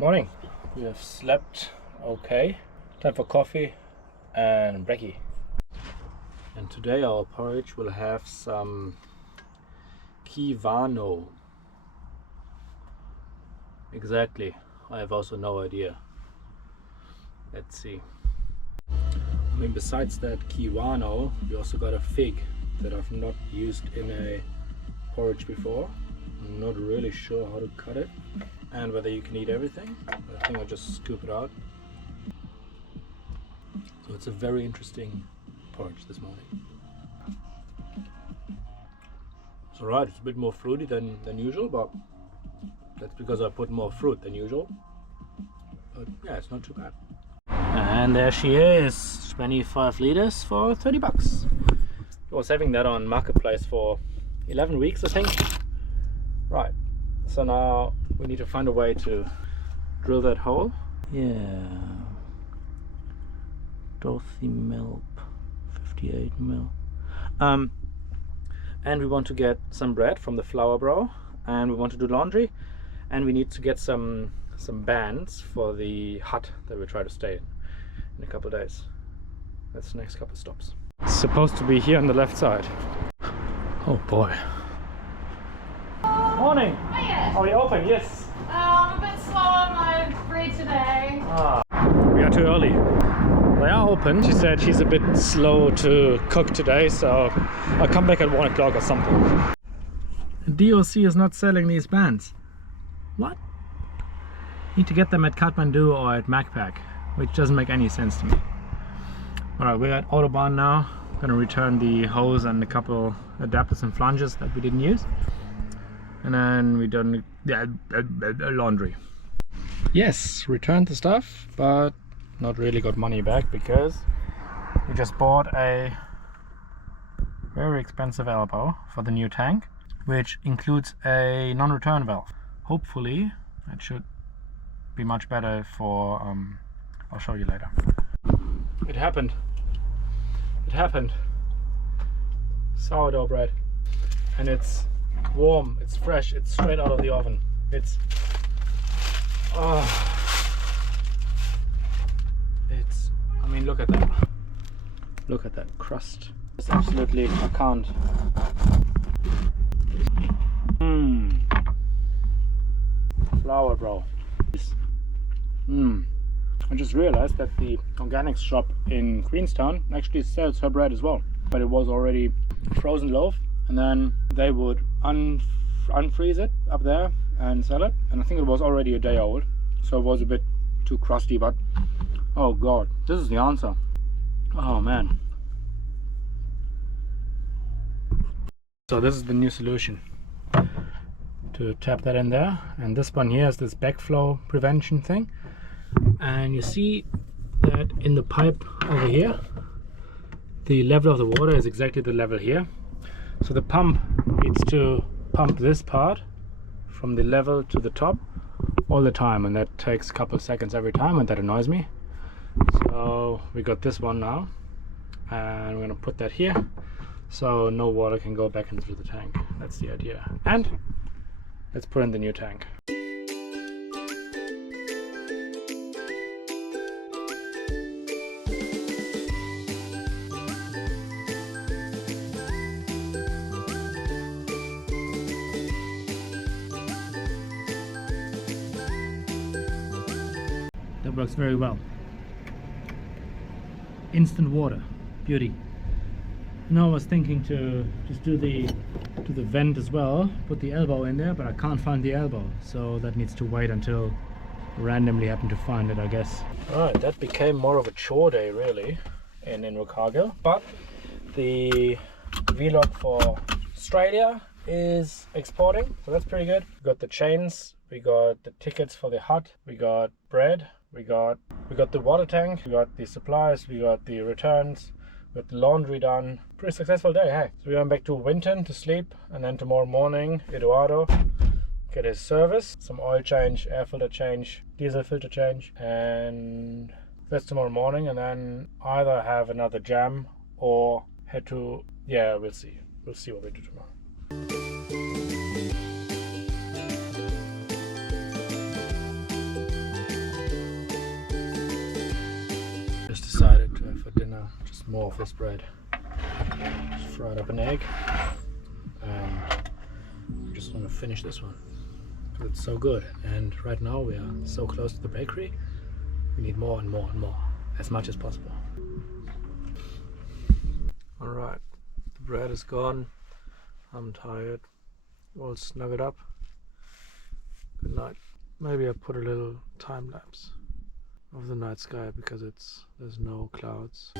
Morning. We have slept okay. Time for coffee and brekkie. And today our porridge will have some kiwano. Exactly. I have also no idea. Let's see. I mean, besides that kiwano, we also got a fig that I've not used in a porridge before. I'm not really sure how to cut it and whether you can eat everything. I think I'll just scoop it out. So it's a very interesting porridge this morning. It's alright, it's a bit more fruity than usual, but that's because I put more fruit than usual. But yeah, it's not too bad. And there she is, 25 liters for 30 bucks. I was having that on Marketplace for 11 weeks, I think. Right, so now we need to find a way to drill that hole. Yeah, Dorothy Milp, 58 mil. And we want to get some bread from the flour bro, and we want to do laundry, and we need to get some bands for the hut that we try to stay in a couple of days. That's the next couple of stops. It's supposed to be here on the left side. Oh boy. Morning! Hiya. Are we open? Yes. I'm a bit slow on my bread today. We are too early. They are open. She said she's a bit slow to cook today, so I'll come back at 1 o'clock or something. DOC is not selling these bands. What? Need to get them at Kathmandu or at Macpac, which doesn't make any sense to me. Alright, we're at Autobahn now. Gonna return the hose and a couple adapters and flanges that we didn't use. And then we done laundry. Yes, returned the stuff, but not really got money back because we just bought a very expensive elbow for the new tank, which includes a non-return valve. Hopefully it should be much better for I'll show you later. It happened. It happened. Sourdough bread, and it's warm, it's fresh, it's straight out of the oven. It's I mean, look at that. Look at that crust. It's absolutely, I can't. Flour bro. I just realized that the organics shop in Queenstown actually sells her bread as well, but it was already a frozen loaf, and then they would unfreeze it up there and sell it, and I think it was already a day old, so it was a bit too crusty, but oh god, this is the answer. Oh man. So this is the new solution. To tap that in there, and this one here is this backflow prevention thing, and you see that in the pipe over here the level of the water is exactly the level here, so the pump needs to pump this part from the level to the top all the time, and that takes a couple of seconds every time, and that annoys me. So we got this one now, and we're gonna put that here so no water can go back into the tank. That's the idea. And let's put in the new tank. That works very well. Instant water, beauty. Now I was thinking to just do the vent as well, put the elbow in there, but I can't find the elbow, so that needs to wait until I randomly happen to find it, I guess. Alright, that became more of a chore day really in Invercargill, but the vlog for Australia is exporting, so that's pretty good. We got the chains, we got the tickets for the hut, we got bread, we got the water tank, we got the supplies, we got the returns, we got the laundry done. Pretty successful day, hey? So we went back to Winton to sleep, and then tomorrow morning Eduardo get his service, some oil change, air filter change, diesel filter change, and that's tomorrow morning, and then either have another jam or head to, yeah, we'll see what we do tomorrow. more of this bread. Just fried up an egg, and I just want to finish this one because it's so good. And right now we are so close to the bakery. We need more and more and more, as much as possible. All right, the bread is gone. I'm tired. All snuggled up. Good night. Maybe I put a little time lapse of the night sky because there's no clouds.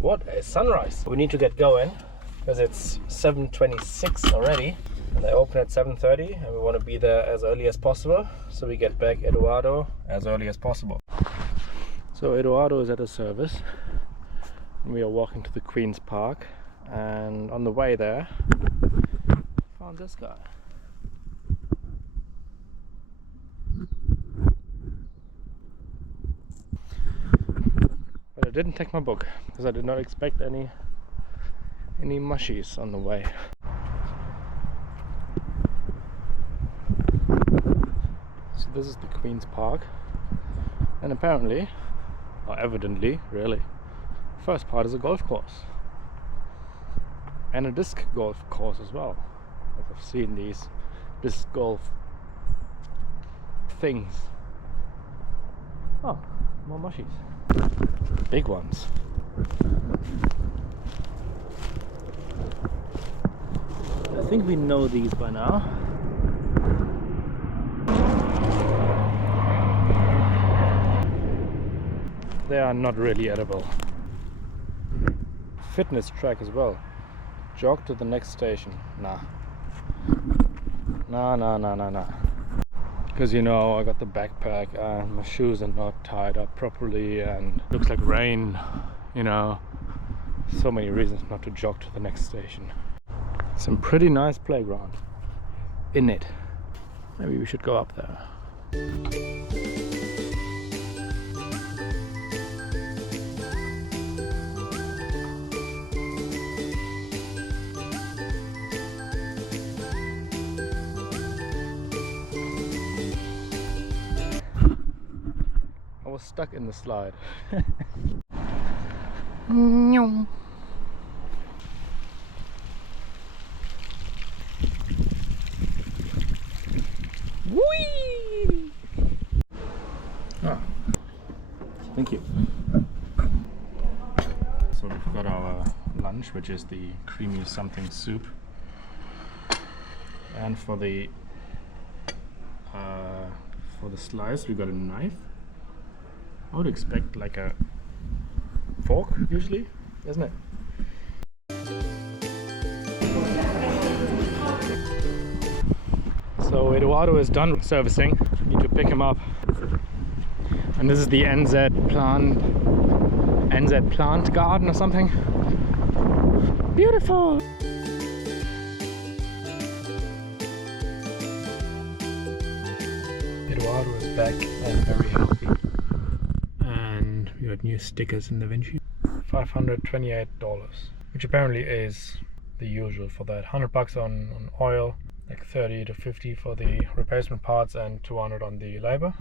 What a sunrise! We need to get going because it's 7:26 already and they open at 7:30 and we want to be there as early as possible, so we get back Eduardo as early as possible. So Eduardo is at a service and we are walking to the Queen's Park, and on the way there found this guy. But I didn't take my book because I did not expect any mushies on the way. So this is the Queen's Park, and apparently, or evidently, really, first part is a golf course and a disc golf course as well. I've seen these disc golf things. Oh, more mushies. Big ones. I think we know these by now. They are not really edible. Fitness track as well. Jog to the next station. Nah. Nah. Because you know, I got the backpack and my shoes are not tied up properly and looks like rain, you know. So many reasons not to jog to the next station. Some pretty nice playground in it. Maybe we should go up there. I was stuck in the slide. Whee! Ah, thank you. So we've got our lunch, which is the creamy something soup, and for the slice we got a knife. I would expect like a fork usually, isn't it? So Eduardo is done servicing. Need to pick him up. And this is the NZ plant garden or something. Beautiful. Eduardo is back and very healthy. And we got new stickers in the windshield. $528, which apparently is the usual for that. $100 on oil, like 30 to 50 for the replacement parts, and 200 on the labor.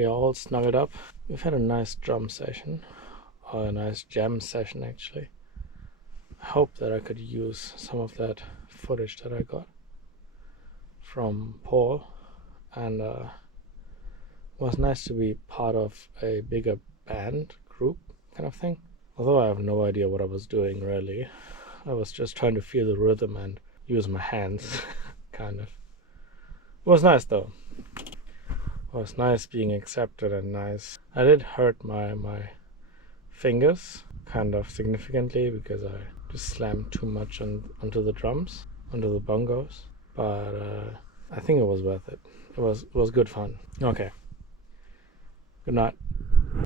we are all snuggled up. We've had a nice drum session, or a nice jam session actually. I hope that I could use some of that footage that I got from Paul, and it was nice to be part of a bigger band group kind of thing. Although I have no idea what I was doing really. I was just trying to feel the rhythm and use my hands kind of. It was nice though. It was nice being accepted and nice. I did hurt my fingers kind of significantly because I just slammed too much onto the drums, onto the bongos. But I think it was worth it. It was good fun. Okay. Good night.